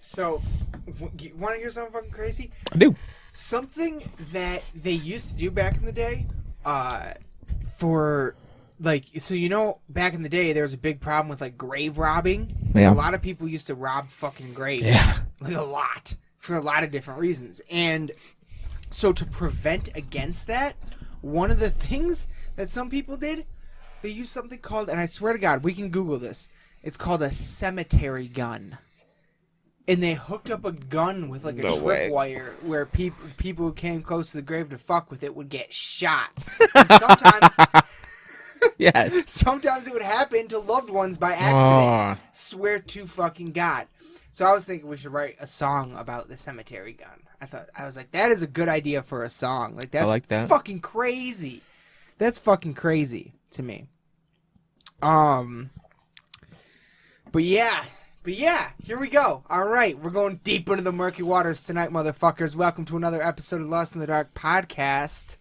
So, you want to hear something fucking crazy? I do. Something that they used to do back in the day, for, like, so back in the day, there was a big problem with, like, grave robbing. Yeah. A lot of people used to rob fucking graves. Yeah. Like, a lot. For a lot of different reasons. And so to prevent against that, one of the things that some people did, they used something called, and I swear to God, we can Google this, it's called a cemetery gun. And they hooked up a gun with like a tripwire where people who came close to the grave to fuck with it would get shot. And sometimes, Yes. sometimes it would happen to loved ones by accident. Swear to fucking God. So I was thinking we should write a song about the cemetery gun. I was like, that is a good idea for a song. Like that's fucking crazy. That's fucking crazy to me. But yeah, here we go. All right, we're going deep into the murky waters tonight, motherfuckers. Welcome to another episode of Lost in the Dark podcast.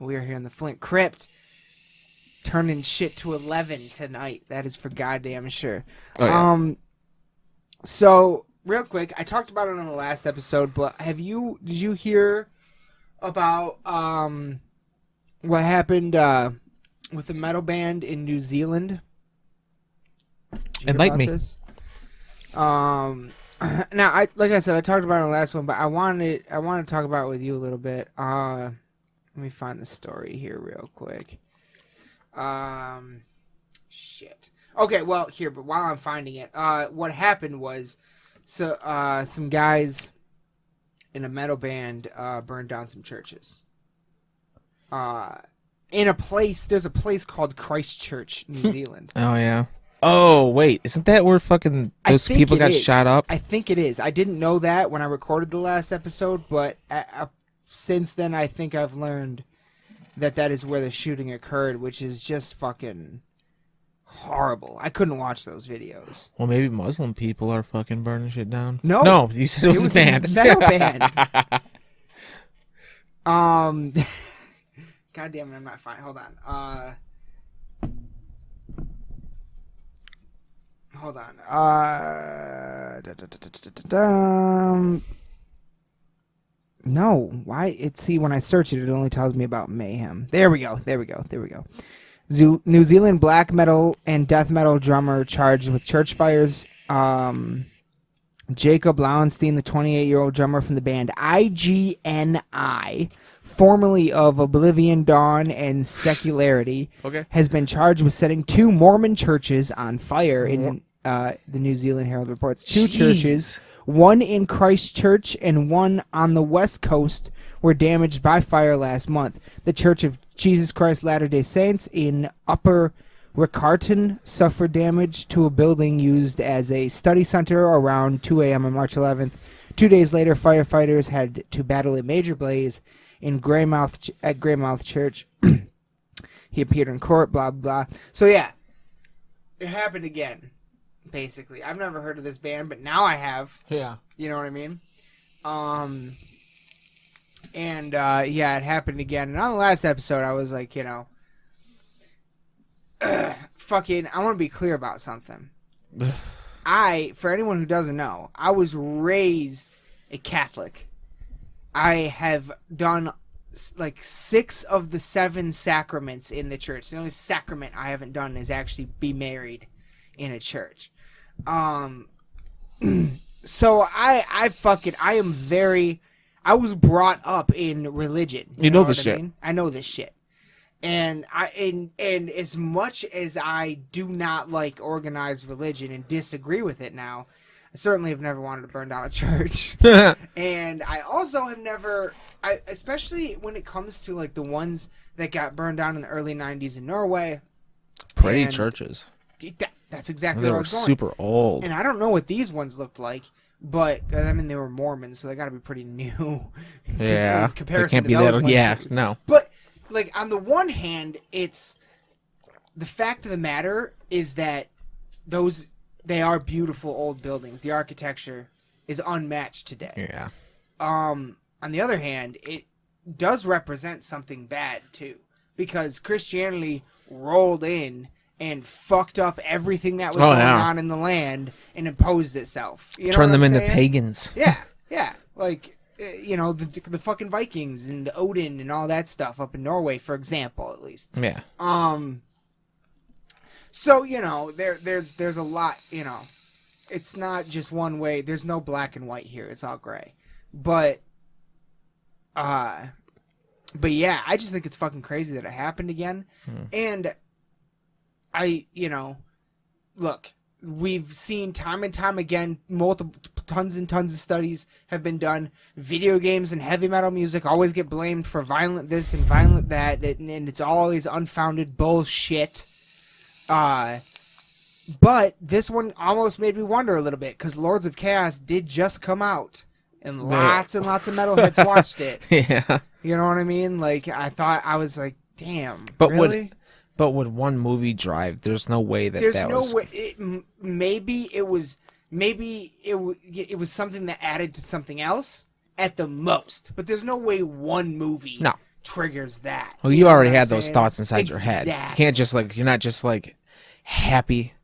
We are here in the Flint Crypt, turning shit to 11 tonight. That is for goddamn sure. Oh, yeah. So real quick, I talked about it on the last episode, but did you hear about what happened with the metal band in New Zealand? Enlighten me. This? Now, like I said, I talked about it in the last one, but I want to talk about it with you a little bit. Let me find the story here real quick. Shit. Okay, well, here, but while I'm finding it, what happened was, some guys in a metal band burned down some churches. There's a place called Christchurch, New Zealand. Oh, yeah. Oh, wait. Isn't that where fucking those people got shot up? I think it is. I didn't know that when I recorded the last episode, but since then I think I've learned that is where the shooting occurred, which is just fucking horrible. I couldn't watch those videos. Well, maybe Muslim people are fucking burning shit down. No, you said it was a band. A metal band. God damn it, I'm not fine. Hold on. No, why? See, when I search it, it only tells me about mayhem. There we go. New Zealand black metal and death metal drummer charged with church fires. Jacob Lauenstein, the 28-year-old drummer from the band IGNI, formerly of Oblivion, Dawn, and Secularity, has been charged with setting two Mormon churches on fire in the New Zealand Herald reports. Two churches, one in Christchurch and one on the West Coast, were damaged by fire last month. The Church of Jesus Christ Latter-day Saints in Upper Riccarton suffered damage to a building used as a study center around 2 a.m. on March 11th. 2 days later, firefighters had to battle a major blaze at Greymouth Church. He appeared in court, blah, blah. So, yeah, it happened again, basically. I've never heard of this band, but now I have. Yeah. You know what I mean? It happened again. And on the last episode, I was like, I want to be clear about something. For anyone who doesn't know, I was raised a Catholic. I have done like 6 of the 7 sacraments in the church. The only sacrament I haven't done is actually be married in a church. So I was brought up in religion. You know this shit. I know this shit. And as much as I do not like organized religion and disagree with it now, I certainly have never wanted to burn down a church. And I also have never, especially when it comes to like the ones that got burned down in the early 90s in Norway. Pretty churches. That's exactly where I was going. They were super old. And I don't know what these ones looked like, but I mean they were Mormons, so they got to be pretty new. Yeah. In comparison can't to be those that. ones. Yeah. No. But like on the one hand, it's the fact of the matter is that they are beautiful old buildings. The architecture is unmatched today. Yeah. On the other hand, it does represent something bad too, because Christianity rolled in and fucked up everything that was going on in the land and imposed itself. You know Turn them into saying? pagans. Yeah. Like, the fucking Vikings and the Odin and all that stuff up in Norway, for example, at least. Yeah. So, there's a lot, it's not just one way. There's no black and white here. It's all gray. But yeah, I just think it's fucking crazy that it happened again. And look, we've seen time and time again, tons and tons of studies have been done. Video games and heavy metal music always get blamed for violent this and violent that, and it's always unfounded bullshit. But this one almost made me wonder a little bit, because Lords of Chaos did just come out, and lots of metalheads watched it. Yeah. You know what I mean? Like, I was like, damn, but really? But would one movie drive? There's no way that was... way. Maybe it was something that added to something else at the most. But there's no way one movie triggers that. Well, you already had those thoughts inside your head. You can't just you're not just happy,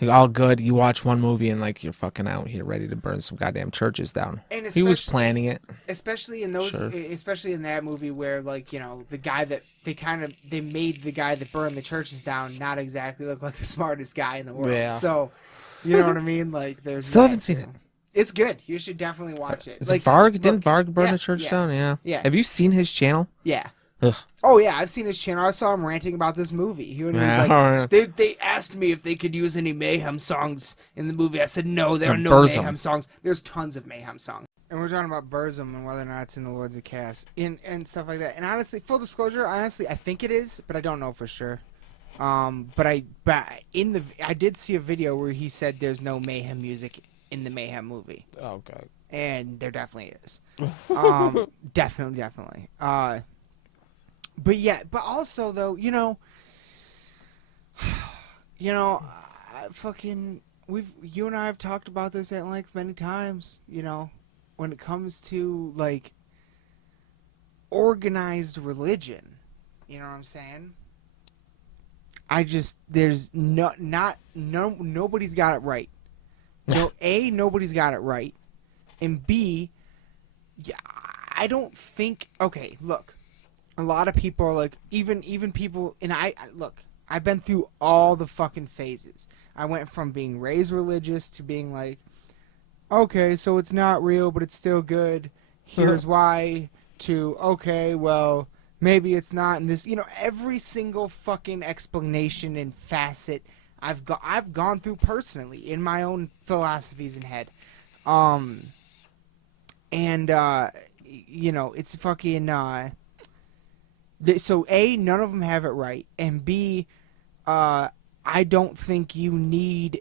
all good. You watch one movie and you're fucking out here ready to burn some goddamn churches down. And he was planning it. Especially in especially in that movie where the guy that they made the guy that burned the churches down not exactly look like the smartest guy in the world. Yeah. So, you know what I mean? There's still haven't seen it. It's good. You should definitely watch it. Didn't Varg burn the church down? Yeah. Have you seen his channel? Yeah. Ugh. Oh yeah, I've seen his channel. I saw him ranting about this movie. He was like, they asked me if they could use any Mayhem songs in the movie. I said no, there are no Mayhem songs. There's tons of Mayhem songs. And we're talking about Burzum and whether or not it's in the Lords of Chaos and stuff like that. And honestly, full disclosure, I think it is, but I don't know for sure. But I did see a video where he said there's no Mayhem music in the Mayhem movie. Oh god. And there definitely is. Definitely. But yeah, but also though, you and I have talked about this at length many times, when it comes to organized religion. You know what I'm saying? There's nobody's got it right. Nobody's got it right. And B, I don't think, okay, look. A lot of people are even people, and I've been through all the fucking phases. I went from being raised religious to being okay, so it's not real, but it's still good. Here's why. To, okay, well, maybe it's not. And this, every single fucking explanation and facet I've gone through personally in my own philosophies and head. It's fucking, so A, none of them have it right, and B, I don't think you need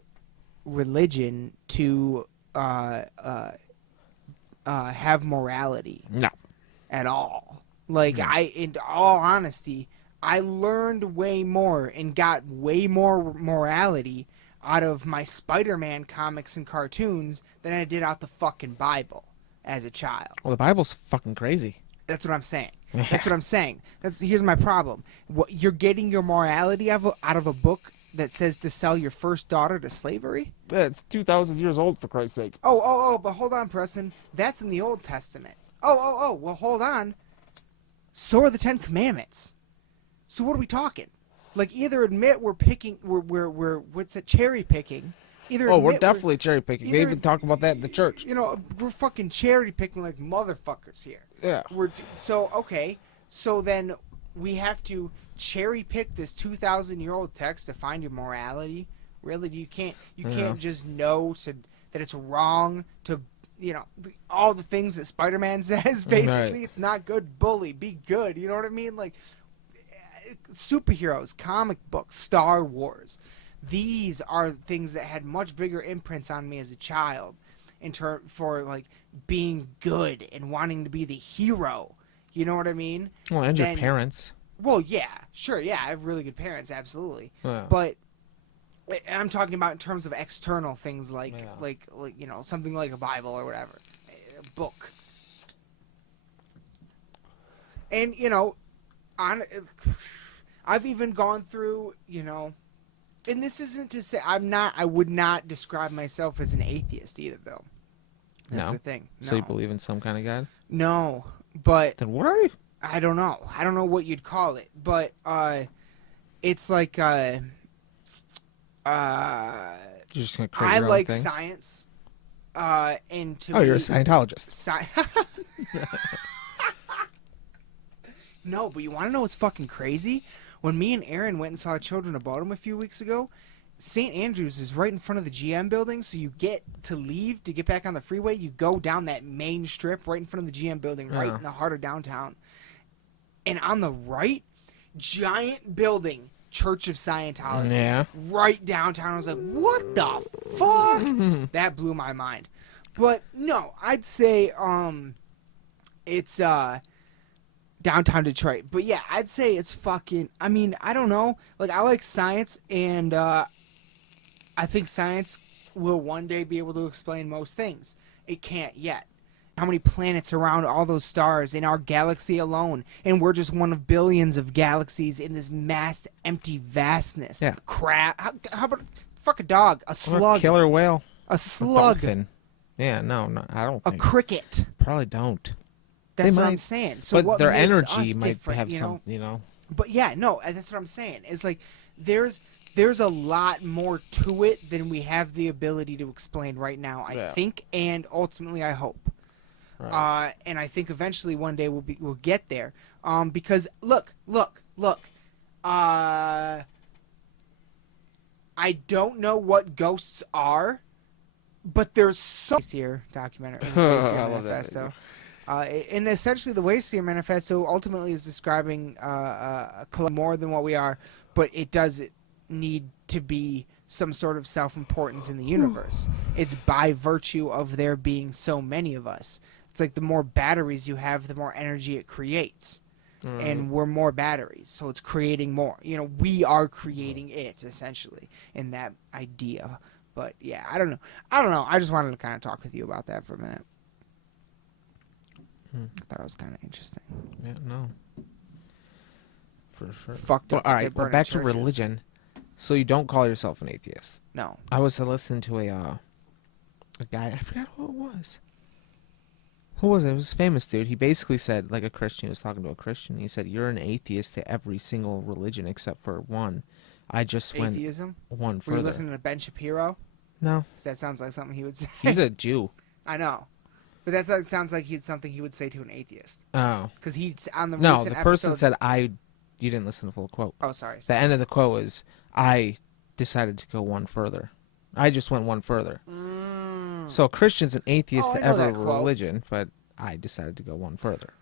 religion to have morality. No, at all. In all honesty, I learned way more and got way more morality out of my Spider-Man comics and cartoons than I did out the fucking Bible as a child. Well, the Bible's fucking crazy. That's what I'm saying. Here's my problem. You're getting your morality out of a book that says to sell your first daughter to slavery? Yeah, it's 2,000 years old, for Christ's sake. Oh, but hold on, Preston. That's in the Old Testament. Well, hold on. So are the Ten Commandments. So what are we talking? Either admit we're what's it, cherry picking. We're definitely cherry picking. They even talk about that in the church. We're fucking cherry picking like motherfuckers here. Yeah. So then we have to cherry pick this 2,000-year-old text to find your morality. Really, you can't just know that it's wrong to all the things that Spider-Man says. Basically, right. It's not good. Bully, be good. You know what I mean? Superheroes, comic books, Star Wars. These are things that had much bigger imprints on me as a child, for being good and wanting to be the hero. You know what I mean? Well, and your parents. Well, yeah, sure, yeah, I have really good parents, absolutely. Yeah. But I'm talking about in terms of external things something like a Bible or whatever, a book. And I've even gone through And this isn't to say I would not describe myself as an atheist either, though. That's the thing. No. So you believe in some kind of God? No, but then what are you? I don't know. I don't know what you'd call it, but it's like You're just gonna create I your own like thing? science. And to you're a Scientologist. No, but you want to know what's fucking crazy? When me and Aaron went and saw Children of Bodom a few weeks ago, St. Andrews is right in front of the GM building, so you get to leave to get back on the freeway. You go down that main strip right in front of the GM building, right in the heart of downtown. And on the right, giant building, Church of Scientology. Yeah. Right downtown. I was like, what the fuck? That blew my mind. But no, I'd say it's downtown Detroit. But yeah, I'd say it's fucking, I mean, I don't know. Like, I like science, and I think science will one day be able to explain most things. It can't yet. How many planets around all those stars in our galaxy alone, and we're just one of billions of galaxies in this mass empty vastness. Yeah. Crap. How about fuck a dog, a slug, a killer whale, a slug, a dolphin. Yeah, no, I don't think. A cricket. Probably don't. That's what I'm saying. So but what their makes energy us might different, have you know? some, you know. But yeah, no, that's what I'm saying. It's like there's a lot more to it than we have the ability to explain right now, I think, and ultimately I hope. Right. And I think eventually one day we'll get there. Because look. I don't know what ghosts are, but there's some Wasteseer documentary, Wasteseer Manifesto. And essentially the Wasteseer Manifesto ultimately is describing more than what we are, but it does need to be some sort of self-importance in the universe. It's by virtue of there being so many of us. It's like the more batteries you have, the more energy it creates. And we're more batteries, so it's creating more. You know, we are creating it, essentially, in that idea. But, yeah, I don't know. I just wanted to kind of talk with you about that for a minute. I thought it was kind of interesting. Yeah, no. For sure. Fucked up. Well, all right, well, back to religion. So you don't call yourself an atheist? No. I was listening to a guy, I forgot who it was. Who was it? It was a famous dude. He basically said, like a Christian was talking to a Christian, he said, you're an atheist to every single religion except for one. I just went one further. Were you listening to Ben Shapiro? No. That sounds like something he would say. He's a Jew. I know. But that sounds like something he would say to an atheist. Oh. Because he's on the No, the person said, you didn't listen to the full quote. Oh, sorry. The end of the quote was, I decided to go one further. I just went one further. So Christian's an atheist to every religion, but I decided to go one further.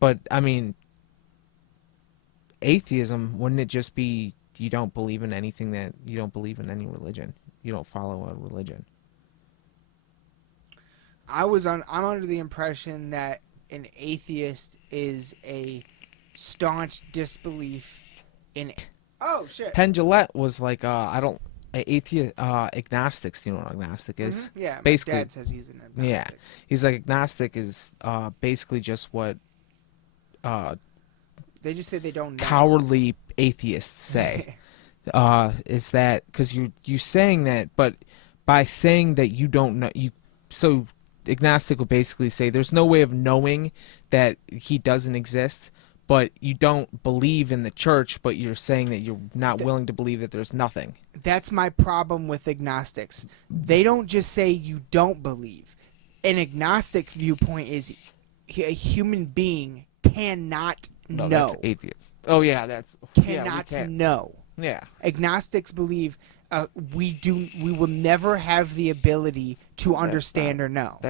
But, I mean, atheism, wouldn't it just be you don't believe in anything that, you don't believe in any religion? You don't follow a religion. I'm under the impression that an atheist is a staunch disbelief in it. Oh, shit. Penn Jillette was like, agnostics. Do you know what agnostic is? Mm-hmm. Yeah, basically, my dad says he's an agnostic. Yeah, he's like, agnostic is basically just what they just say they don't know. Cowardly atheists say. Is that because you saying that, but by saying that you don't know, so agnostic would basically say there's no way of knowing that he doesn't exist, but you don't believe in the church, but you're saying that you're not willing to believe that there's nothing. That's my problem with agnostics. They don't just say you don't believe. An agnostic viewpoint is a human being cannot know. That's atheist. Oh yeah, that's cannot know. Yeah. Agnostics believe we will never have the ability to understand or know.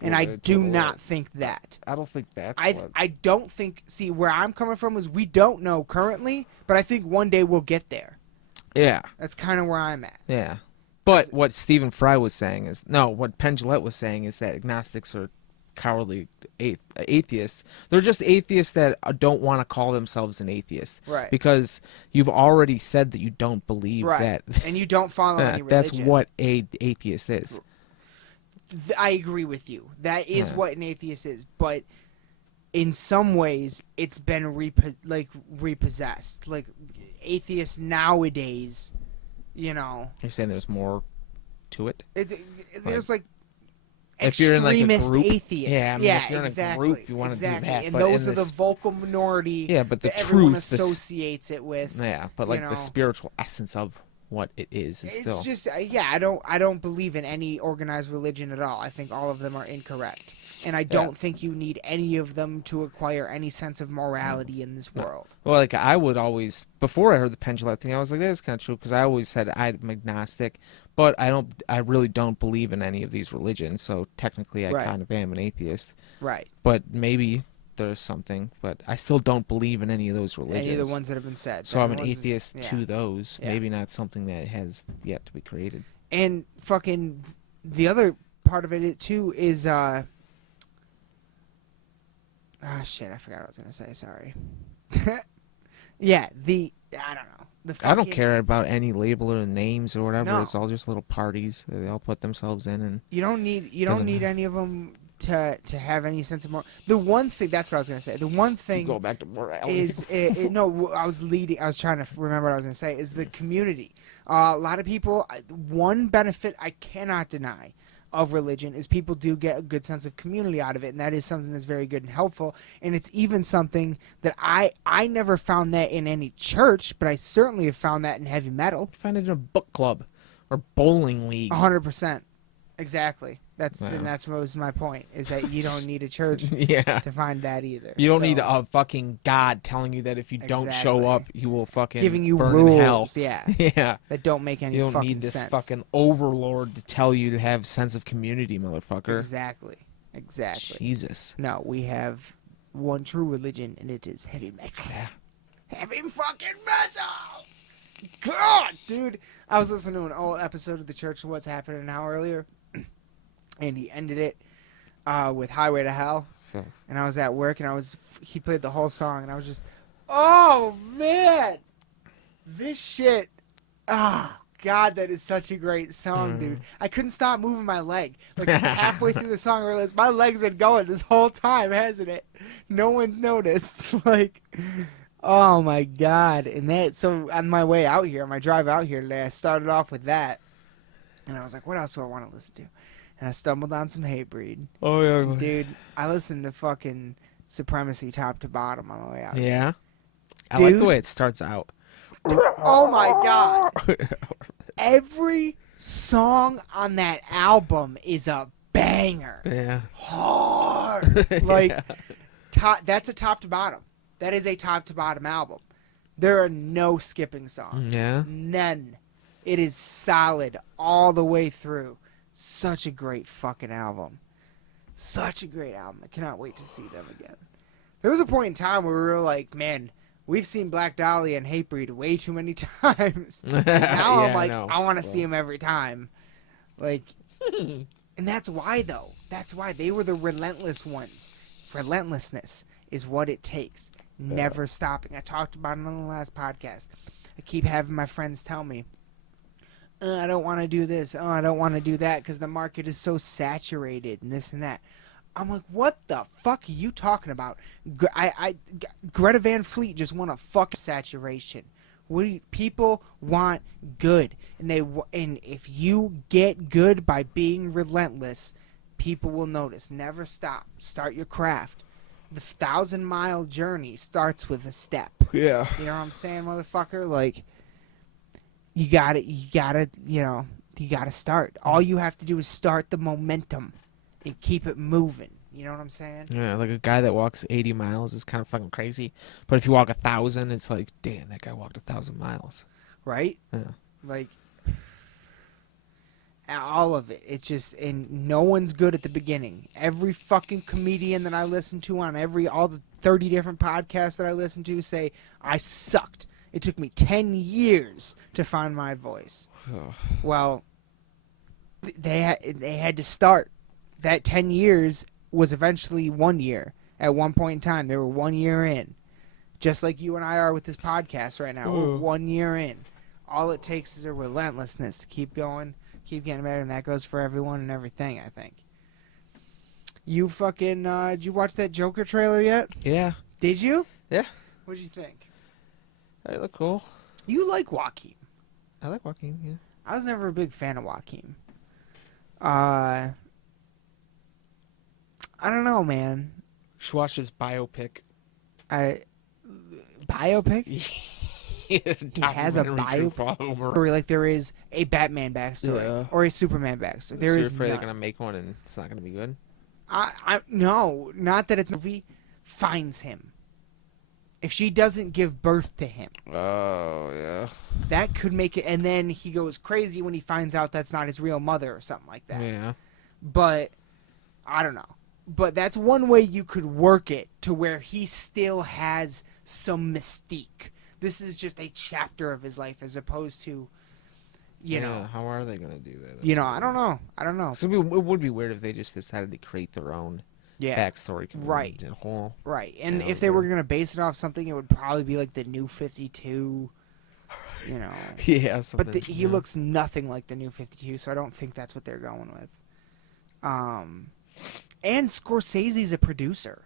And I do not think that. I don't think that's I don't think, see, where I'm coming from is we don't know currently, but I think one day we'll get there. Yeah. That's kind of where I'm at. Yeah. But what Stephen Fry was saying is, what Penn Jillette was saying is that agnostics are cowardly atheists. They're just atheists that don't want to call themselves an atheist. Right. Because you've already said that you don't believe that. And you don't follow any religion. That's what an atheist is. I agree with you. That is what an atheist is. But in some ways, it's been repossessed. Like, atheists nowadays, you know. You're saying there's more to it? There's like if you're in like a group, atheists. Yeah, I mean, if you're in a group, you want to do that. And those are the vocal minority. Yeah, but the that truth everyone associates it with. Yeah, but like the spiritual essence of what it is still. It's just I don't believe in any organized religion at all. I think all of them are incorrect. And I don't think you need any of them to acquire any sense of morality in this world. Well, like I would always, before I heard the pendulum thing, I was like, that's kind of true, because I always said I'm agnostic, but I really don't believe in any of these religions, so technically I kind of am an atheist. Right. But maybe there's something, but I still don't believe in any of those religions. Any of the ones that have been said. So I'm an atheist to those, maybe not something that has yet to be created. And fucking the other part of it, too, is... Ah, shit, I forgot what I was going to say, sorry. I don't know. I don't care about any label or names or whatever. No. It's all just little parties that they all put themselves in, and you don't need any of them to have any sense of the one thing, that's what I was going to say. The one thing go back to morality. Is no, I was trying to remember what I was going to say, is the community. A lot of people, one benefit I cannot deny of religion is people do get a good sense of community out of it, and that is something that's very good and helpful. And it's even something that I never found that in any church, but I certainly have found that in heavy metal. You find it in a book club or bowling league. 100%. Exactly. That's what was my point, is that you don't need a church to find that either. You don't need a fucking God telling you that if you don't show up, you will fucking giving you burn rules, in hell. Yeah, that don't make any fucking sense. You don't need this fucking overlord to tell you to have sense of community, motherfucker. Exactly. Jesus. No, we have one true religion, and it is heavy metal. Yeah. Heavy fucking metal! God, dude. I was listening to an old episode of The Church of What's Happening Now earlier, and he ended it with Highway to Hell. And I was at work, and he played the whole song, and I was just, oh, man! This shit, oh, God, that is such a great song, dude. I couldn't stop moving my leg. Like, halfway through the song, I realized my leg's been going this whole time, hasn't it? No one's noticed. Like... Oh my God. And so on my way out here, my drive out here today, I started off with that. And I was like, what else do I want to listen to? And I stumbled on some Hatebreed. Oh, yeah. And dude, I listened to fucking Supremacy top to bottom on my way out here. Yeah? I like the way it starts out. Oh my God. Every song on that album is a banger. Yeah. Hard. Like, that's a top to bottom. That is a top-to-bottom album. There are no skipping songs. Yeah? None. It is solid all the way through. Such a great fucking album. Such a great album. I cannot wait to see them again. There was a point in time where we were like, man, we've seen Black Dahlia and Hatebreed way too many times. And now I'm like, I want to see them every time. Like, and that's why, though. That's why they were the relentless ones. Relentlessness is what it takes. Never stopping. I talked about it on the last podcast. I keep having my friends tell me, I don't want to do this. I don't want to do that because the market is so saturated and this and that. I'm like, what the fuck are you talking about? Greta Van Fleet just won a fuck saturation. People want good, and if you get good by being relentless, people will notice. Never stop. Start your craft. The 1,000-mile journey starts with a step. Yeah. You know what I'm saying, motherfucker? Like, you gotta start. All you have to do is start the momentum and keep it moving. You know what I'm saying? Yeah, like a guy that walks 80 miles is kind of fucking crazy. But if you walk 1,000, it's like, damn, that guy walked 1,000 miles. Right? Yeah. Like, all of it. It's just, and no one's good at the beginning. Every fucking comedian that I listen to on all the 30 different podcasts that I listen to say, I sucked. It took me 10 years to find my voice. Well, they had to start. That 10 years was eventually 1 year. At one point in time, they were 1 year in. Just like you and I are with this podcast right now. We're 1 year in. All it takes is a relentlessness to keep going. Keep getting better, and that goes for everyone and everything, I think. You fucking, did you watch that Joker trailer yet? Yeah. Did you? Yeah. What'd you think? They look cool. You like Joaquin. I like Joaquin, yeah. I was never a big fan of Joaquin. I don't know, man. Should watch his biopic. Biopic? He has a biopic? Or like there is a Batman backstory or a Superman backstory. There so is you're afraid none. they're going to make one and it's not going to be good? No, not that it's a movie. Finds him. If she doesn't give birth to him. Oh, yeah. That could make it, and then he goes crazy when he finds out that's not his real mother or something like that. Yeah. But, I don't know. But that's one way you could work it to where he still has some mystique. This is just a chapter of his life as opposed to, you know. How are they going to do that? I don't know. So it would be weird if they just decided to create their own backstory. Right. Right. And if they were going to base it off something, it would probably be like the New 52, you know. Yeah. But he looks nothing like the New 52, so I don't think that's what they're going with. And Scorsese's a producer.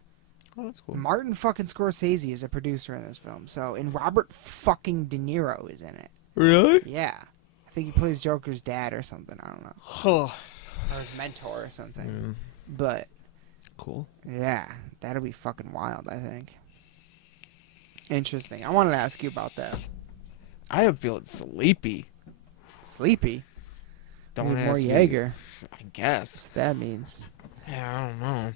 Oh, that's cool. Martin fucking Scorsese is a producer in this film. So, and Robert fucking De Niro is in it. Really? Yeah. I think he plays Joker's dad or something. I don't know. Or his mentor or something. But cool. Yeah, that'll be fucking wild, I think. Interesting. I wanted to ask you about that. I am feeling sleepy. Sleepy? Don't need ask more me. Jaeger. I guess. What that means. Yeah, I don't know.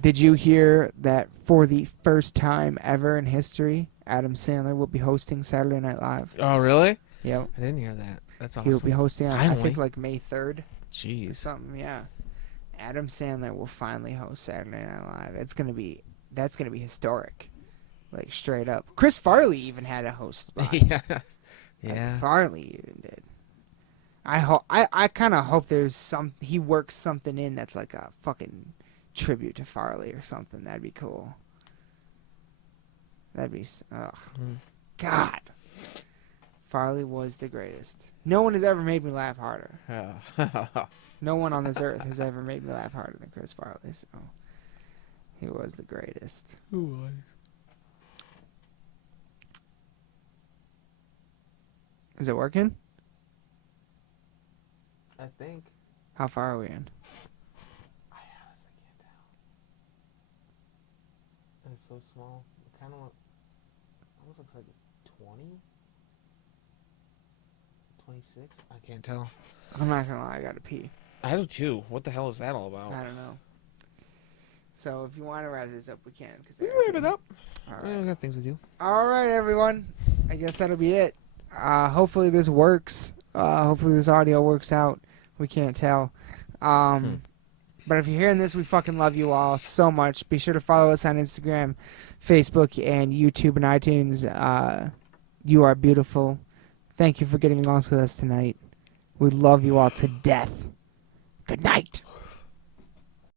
Did you hear that for the first time ever in history, Adam Sandler will be hosting Saturday Night Live? Oh, really? Yep. I didn't hear that. That's awesome. He will be hosting on, I Finally. think, like May 3rd. Jeez. Or something, yeah. Adam Sandler will finally host Saturday Night Live. That's gonna be historic. Like, straight up. Chris Farley even had a host spot. Yeah. Like, Farley even did. I kind of hope he works something in that's like a fucking tribute to Farley or something. That'd be cool. That'd be God. Farley was the greatest. No one has ever made me laugh harder. No one on this earth has ever made me laugh harder than Chris Farley. So he was the greatest. Who was? Is it working? I think. How far are we in? I honestly can't tell. And it's so small. It kind of almost looks like 20? 26? I can't tell. I'm not gonna lie, I gotta pee. I do too. What the hell is that all about? I don't know. So if you want to wrap this up, we can. We can wrap it up. All right. Yeah, we got things to do. All right, everyone. I guess that'll be it. Hopefully this works. Hopefully this audio works out. We can't tell. But if you're hearing this, we fucking love you all so much. Be sure to follow us on Instagram, Facebook, and YouTube and iTunes. You are beautiful. Thank you for getting along with us tonight. We love you all to death. Good night.